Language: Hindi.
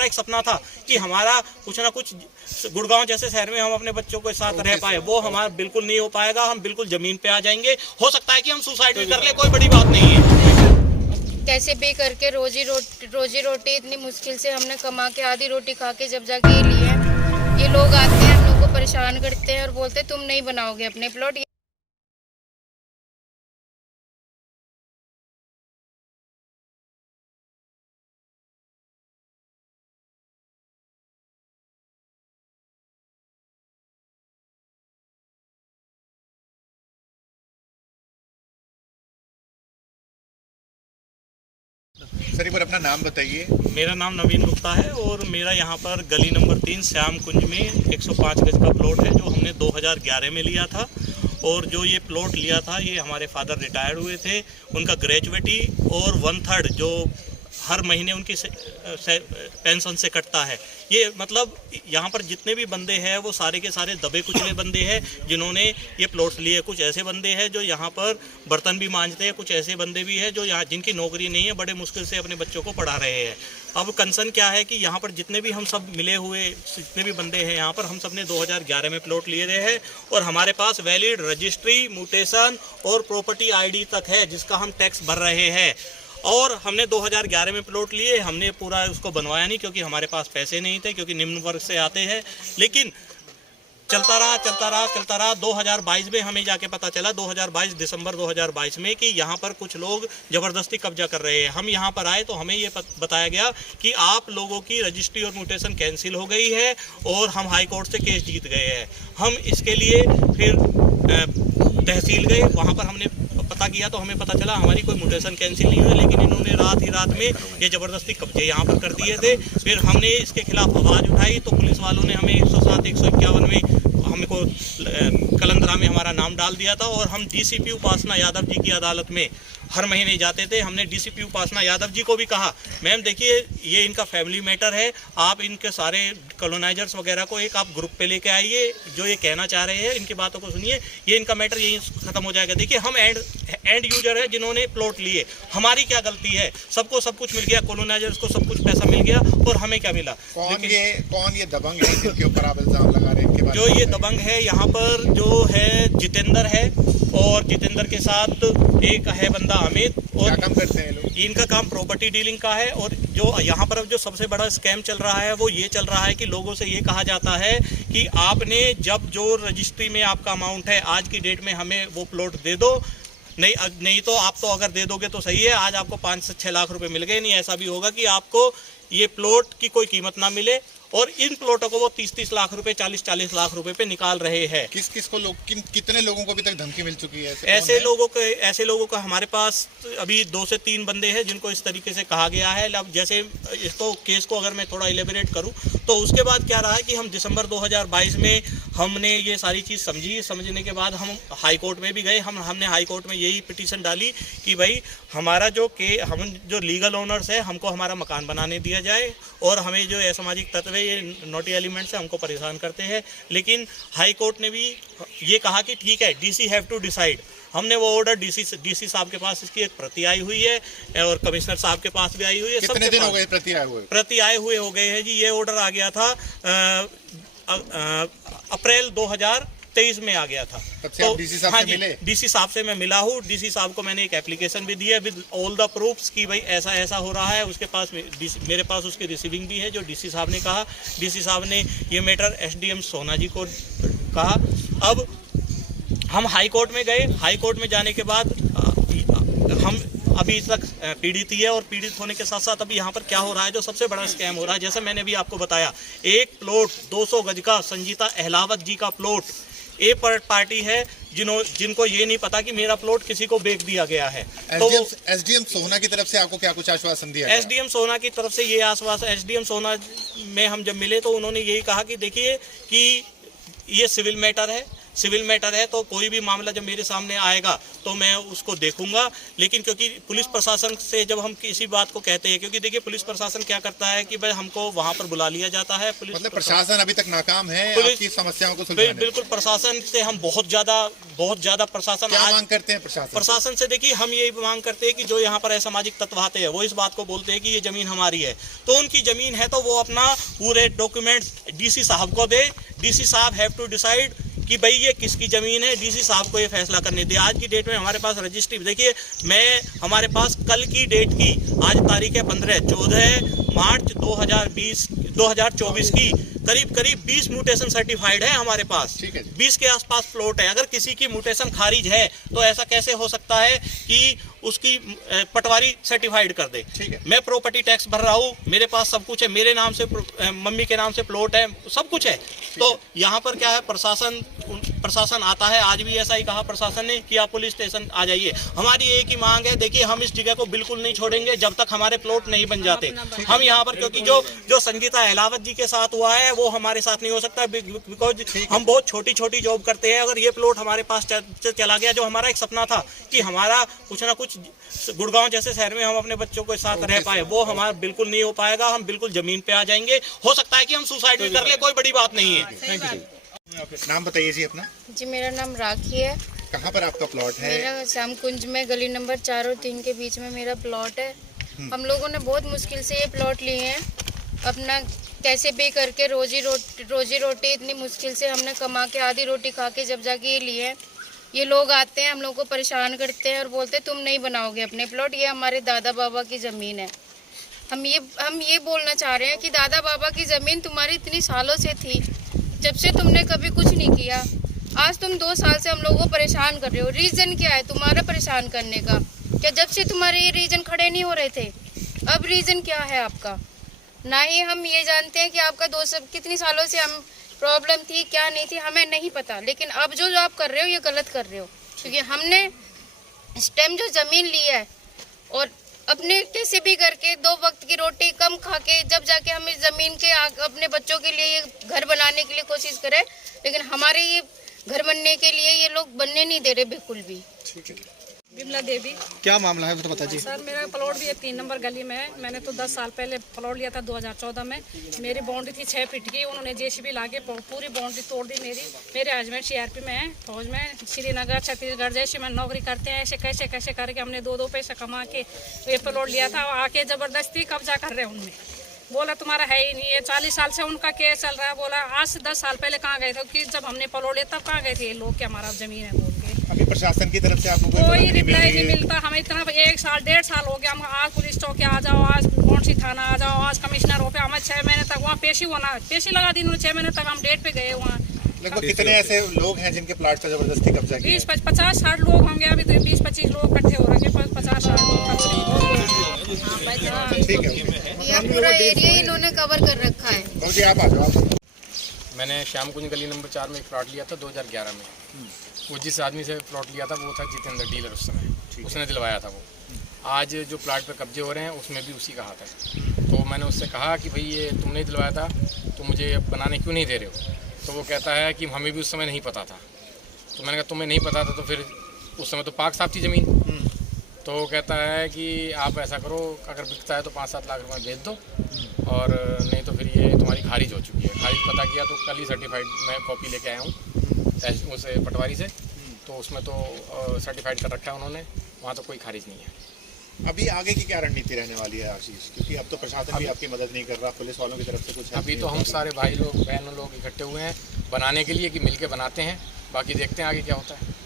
हमारा एक सपना था कि हमारा कुछ ना कुछ गुड़गांव जैसे शहर में हम अपने बच्चों के साथ रह पाए, वो हमारा बिल्कुल नहीं हो पाएगा। हम बिल्कुल जमीन पे आ जाएंगे, हो सकता है कि हम सुसाइड भी कर ले, कोई बड़ी बात नहीं है। कैसे भी करके रोजी रोटी इतनी मुश्किल से हमने कमा के आधी रोटी खा के जब जाके ये लिए, ये लोग आते हैं हम लोग को परेशान करते हैं और बोलते हैं तुम नहीं बनाओगे अपने प्लॉट। सर एक बार अपना नाम बताइए। मेरा नाम नवीन गुप्ता है और मेरा यहाँ पर गली नंबर 3 श्याम कुंज में 105 गज का प्लॉट है जो हमने 2011 में लिया था। और जो ये प्लॉट लिया था ये हमारे फादर रिटायर्ड हुए थे, उनका ग्रेजुएटी और 1/3 जो हर महीने उनकी पेंशन से कटता है। ये मतलब यहाँ पर जितने भी बंदे हैं वो सारे के सारे दबे कुचले बंदे हैं जिन्होंने ये प्लॉट्स लिए। कुछ ऐसे बंदे हैं जो यहाँ पर बर्तन भी मांजते हैं, कुछ ऐसे बंदे भी हैं जो यहाँ जिनकी नौकरी नहीं है, बड़े मुश्किल से अपने बच्चों को पढ़ा रहे हैं। अब कंसर्न क्या है कि यहाँ पर जितने भी हम सब मिले हुए जितने भी बंदे हैं यहाँ पर, हम सब ने 2011 में प्लॉट लिए रहे हैं और हमारे पास वैलिड रजिस्ट्री, म्यूटेशन और प्रॉपर्टी ID तक है जिसका हम टैक्स भर रहे हैं। और हमने 2011 में प्लॉट लिए, हमने पूरा उसको बनवाया नहीं क्योंकि हमारे पास पैसे नहीं थे, क्योंकि निम्न वर्ग से आते हैं। लेकिन चलता रहा 2022 में हमें जाके पता चला, 2022 दिसंबर 2022 में, कि यहाँ पर कुछ लोग ज़बरदस्ती कब्जा कर रहे हैं। हम यहाँ पर आए तो हमें ये बताया गया कि आप लोगों की रजिस्ट्री और म्यूटेशन कैंसिल हो गई है और हम हाई कोर्ट से केस जीत गए हैं। हम इसके लिए फिर तहसील गए, वहाँ पर हमने पता किया तो हमें पता चला हमारी कोई म्यूटेशन कैंसिल नहीं हुई, लेकिन इन्होंने रात ही रात में ये ज़बरदस्ती कब्जे यहाँ पर कर दिए थे। फिर हमने इसके खिलाफ आवाज़ उठाई तो पुलिस वालों ने हमें 107, 151 में हमको कलंदरा में हमारा नाम डाल दिया था। और हम DCP उपासना यादव जी की अदालत में हर महीने जाते थे। हमने DCP उपासना यादव जी को भी कहा, मैम देखिए ये इनका फैमिली मैटर है, आप इनके सारे कॉलोनाइजर्स वगैरह को एक आप ग्रुप पे लेके आइए, जो ये कहना चाह रहे हैं इनकी बातों को सुनिए, ये इनका मैटर यहीं ख़त्म हो जाएगा। देखिए हम एंड यूजर है जिन्होंने प्लॉट लिए, हमारी क्या गलती है? सबको सब कुछ मिल गया, कॉलोनाइजर्स को सब कुछ पैसा मिल गया और हमें क्या मिला? कौन ये दबंग है जिनके ऊपर आप इल्जाम लगा रहे हैं? जो ये दबंग है यहाँ पर जो है जितेंद्र है और जितेंद्र के साथ एक है बंदा अमित। और क्या काम करते हैं लोग? इनका काम प्रॉपर्टी डीलिंग का है। और जो यहाँ पर अब जो सबसे बड़ा स्कैम चल रहा है वो ये चल रहा है कि लोगों से ये कहा जाता है कि आपने जब जो रजिस्ट्री में आपका अमाउंट है आज की डेट में हमें वो प्लॉट दे दो, नहीं तो आप तो अगर दे दोगे तो सही है, आज आपको 5 से 6 लाख रुपए मिल गए, नहीं ऐसा भी होगा कि आपको ये प्लॉट की कोई कीमत ना मिले। और इन प्लॉटों को वो 30-30 लाख रुपए, 40-40 लाख रुपए पे निकाल रहे हैं। किस को लोग कितने लोगों को अभी तक धमकी मिल चुकी है? ऐसे लोगों का हमारे पास अभी 2 से 3 बंदे हैं जिनको इस तरीके से कहा गया है। अब जैसे इसको केस को अगर मैं थोड़ा इलेबोरेट करूं तो उसके बाद क्या रहा है कि हम दिसंबर 2022 में हमने ये सारी चीज़ समझने के बाद हम हाई कोर्ट में भी गए। हमने हाई कोर्ट में यही पिटीशन डाली कि भाई हमारा हम जो लीगल ओनर्स है हमको हमारा मकान बनाने दिया जाए और हमें जो असामाजिक तत्व ये नोटी एलिमेंट्स है हमको परेशान करते हैं। लेकिन हाई कोर्ट ने भी ये कहा कि ठीक है, DC हैव टू डिसाइड। हमने वो ऑर्डर DC साहब के पास इसकी एक प्रति आई हुई है और कमिश्नर साहब के पास भी आई हुई है। कितने दिन हो गए प्रति आए हुए हो गए हैं जी। ये ऑर्डर आ गया था अप्रैल 2023 में आ गया था। तो DC साहब से मिले? DC साहब से मैं मिला हूँ। DC साहब को मैंने एक एप्लीकेशन भी दी है विद ऑल द प्रूफ्स कि भाई ऐसा ऐसा हो रहा है। उसके पास मेरे पास उसकी रिसीविंग भी है जो DC साहब ने कहा। DC साहब ने ये मैटर SDM सोना जी को कहा। अब हम हाई कोर्ट में गए। हाई कोर्ट में जाने के बाद हम अभी तक पीड़ित ही है और पीड़ित होने के साथ साथ अभी यहाँ पर क्या हो रहा है, जो सबसे बड़ा स्कैम हो रहा है, जैसे मैंने भी आपको बताया, एक प्लॉट 200 गज का संजीता अहलावत जी का प्लॉट ए पार्टी है जिनको ये नहीं पता कि मेरा प्लॉट किसी को बेच दिया गया है। तो SDM सोना की तरफ से आपको क्या कुछ आश्वासन दिया? SDM सोना की तरफ से ये आश्वासन, SDM सोना में हम जब मिले तो उन्होंने यही कहा कि देखिए कि ये सिविल मैटर है, सिविल मैटर है, तो कोई भी मामला जब मेरे सामने आएगा तो मैं उसको देखूंगा। लेकिन क्योंकि पुलिस प्रशासन से जब हम किसी बात को कहते हैं, क्योंकि देखिए पुलिस प्रशासन क्या करता है कि भाई हमको वहाँ पर बुला लिया जाता है। पुलिस मतलब प्रशासन अभी तक नाकाम है पुलिस- आपकी समस्याओं को सुलझाने में? बिल्कुल, प्रशासन से हम बहुत ज्यादा प्रशासन क्या आज मांग करते हैं प्रशासन से? देखिए हम यही मांग करते हैं कि जो यहाँ पर असामाजिक तत्व आते हैं वो इस बात को बोलते हैं कि ये जमीन हमारी है, तो उनकी जमीन है तो वो अपना पूरे डॉक्यूमेंट्स डीसी साहब को दे। डीसी साहब हैव टू डिसाइड कि भाई ये किसकी ज़मीन है, डीसी साहब को ये फैसला करने दे। आज की डेट में हमारे पास रजिस्ट्री, देखिए हमारे पास कल की डेट की, आज तारीख है 14 मार्च 2024 की, करीब 20 म्यूटेशन सर्टिफाइड है हमारे पास। ठीक है जी। 20 के आसपास प्लॉट है। अगर किसी की म्यूटेशन खारिज है तो ऐसा कैसे हो सकता है कि उसकी पटवारी सर्टिफाइड कर दे? ठीक है। मैं प्रॉपर्टी टैक्स भर रहा हूँ, मेरे पास सब कुछ है, मेरे नाम से मम्मी के नाम से प्लॉट है, सब कुछ है। तो यहाँ पर क्या है, प्रशासन आता है। आज भी ऐसा ही कहा प्रशासन ने कि आप पुलिस स्टेशन आ जाइए। हमारी एक ही मांग है, देखिए हम इस जगह को बिल्कुल नहीं छोड़ेंगे जब तक हमारे प्लॉट नहीं बन जाते। हम यहाँ पर, क्योंकि जो संगीता अहलावत जी के साथ हुआ है वो हमारे साथ नहीं हो सकता, बिकॉज हम बहुत छोटी जॉब करते हैं। अगर ये प्लॉट हमारे पास चला गया, जो हमारा एक सपना था कि हमारा कुछ ना कुछ गुड़गांव जैसे शहर में हम अपने बच्चों के साथ रह पाए, वो हमारा बिल्कुल नहीं हो पाएगा। हम बिल्कुल जमीन पे आ जाएंगे। हो सकता है कि हम सुसाइड भी कर ले, कोई बड़ी बात नहीं है। नाम बताइए जी अपना। जी मेरा नाम राखी है। कहाँ पर आपका प्लॉट है? मेरा श्याम कुंज में गली नंबर 4 और 3 के बीच में मेरा प्लॉट है। हम लोगों ने बहुत मुश्किल से ये प्लॉट लिए हैं, अपना कैसे भी करके रोजी रोटी इतनी मुश्किल से हमने कमा के आधी रोटी खा के जब जाके ये लिए हैं। ये लोग आते हैं, हम लोग को परेशान करते हैं और बोलते हैं तुम नहीं बनाओगे अपने प्लॉट, ये हमारे दादा बाबा की ज़मीन है। हम ये बोलना चाह रहे हैं कि दादा बाबा की ज़मीन तुम्हारी इतनी सालों से थी, जब से तुमने कभी कुछ नहीं किया। आज तुम 2 साल से हम लोगों को परेशान कर रहे हो। रीज़न क्या है तुम्हारा परेशान करने का? क्या जब से तुम्हारे ये रीज़न खड़े नहीं हो रहे थे? अब रीज़न क्या है आपका? ना ही हम ये जानते हैं कि आपका कितनी सालों से हम प्रॉब्लम थी, क्या नहीं थी, हमें नहीं पता। लेकिन अब जो आप कर रहे हो ये गलत कर रहे हो, क्योंकि हमने इस टाइम जो ज़मीन ली है और अपने कैसे भी करके 2 वक्त की रोटी कम खा के जब जाके हम इस ज़मीन के अपने बच्चों के लिए ये घर बनाने के लिए कोशिश करें, लेकिन हमारे ये घर बनने के लिए ये लोग बनने नहीं दे रहे बिल्कुल भी। ठीक है। विमला देवी। क्या मामला है वो तो बताइए। सर मेरा प्लॉट भी 3 नंबर गली में है। मैंने तो 10 साल पहले प्लॉट लिया था 2014 में। मेरी बाउंड्री थी 6 फीट की, उन्होंने जेसीबी लाके पूरी बाउंड्री तोड़ दी मेरी। मेरे हस्बैंड सीआरपी में है, फौज में, श्रीनगर छत्तीसगढ़ जैसे में नौकरी करते हैं। ऐसे कैसे करके हमने 2 पैसे कमा के ये प्लॉट लिया था। आके ज़बरदस्ती कब्जा कर रहे हैं उनमें। बोला तुम्हारा है ही नहीं है। 40 साल से उनका केस चल रहा है। बोला आज से 10 साल पहले कहाँ गए थे कि जब हमने प्लॉट लिया तब कहाँ गए थे ये लोग कि हमारा ज़मीन है बोल के। अभी प्रशासन की तरफ से आपको कोई रिप्लाई नहीं मिलता। हमें इतना 1 साल 1.5 साल हो गया। हम आज पुलिस चौकी आ जाओ, आज कौन सी थाना आ जाओ, आज कमिश्नर हो पे। हमें 6 महीने तक वहाँ पेशी लगा दी उन्होंने। 6 महीने तक हम डेट पे गए वहाँ। लगभग कितने ऐसे लोग हैं जिनके प्लॉट पर जबरदस्ती कब्जा किया? 50-60 लोग होंगे। अभी तो 20-25 लोग इकट्ठे हो रहे हैं। 50-60 लोग। ठीक है। यह पूरा एरिया इन्होंने कवर कर रखा है। और जी आप आ जाओ। मैंने श्याम कुंज गली नंबर 4 में एक प्लॉट लिया था 2011 में। वो जिस आदमी से प्लॉट लिया था वो था जितेंद्र डीलर। उस समय उसने दिलवाया था वो। आज जो प्लॉट पर कब्जे हो रहे हैं उसमें भी उसी का हाथ है। तो मैंने उससे कहा कि भाई ये तुमने दिलवाया था तो मुझे बनाने क्यों नहीं दे रहे हो? तो वो कहता है कि हमें भी उस समय नहीं पता था। तो मैंने कहा तुम्हें नहीं पता था तो फिर उस समय तो पाक साहब थी ज़मीन। तो वो कहता है कि आप ऐसा करो, अगर बिकता है तो 5-7 लाख रुपए भेज दो और नहीं तो फिर ये तुम्हारी खारिज हो चुकी है। खारिज पता किया तो कल ही सर्टिफाइड मैं कॉपी लेके आया हूँ उस पटवारी से। तो उसमें तो सर्टिफाइड कर रखा है उन्होंने, वहाँ तो कोई खारिज नहीं है। अभी आगे की क्या रणनीति रहने वाली है आशीष? क्योंकि अब तो प्रशासन भी आपकी मदद नहीं कर रहा, पुलिस वालों की तरफ से कुछ अभी तो हम सारे भाई लोग बहनों लोग इकट्ठे हुए हैं बनाने के लिए कि मिलके बनाते हैं। बाकी देखते हैं आगे क्या होता है।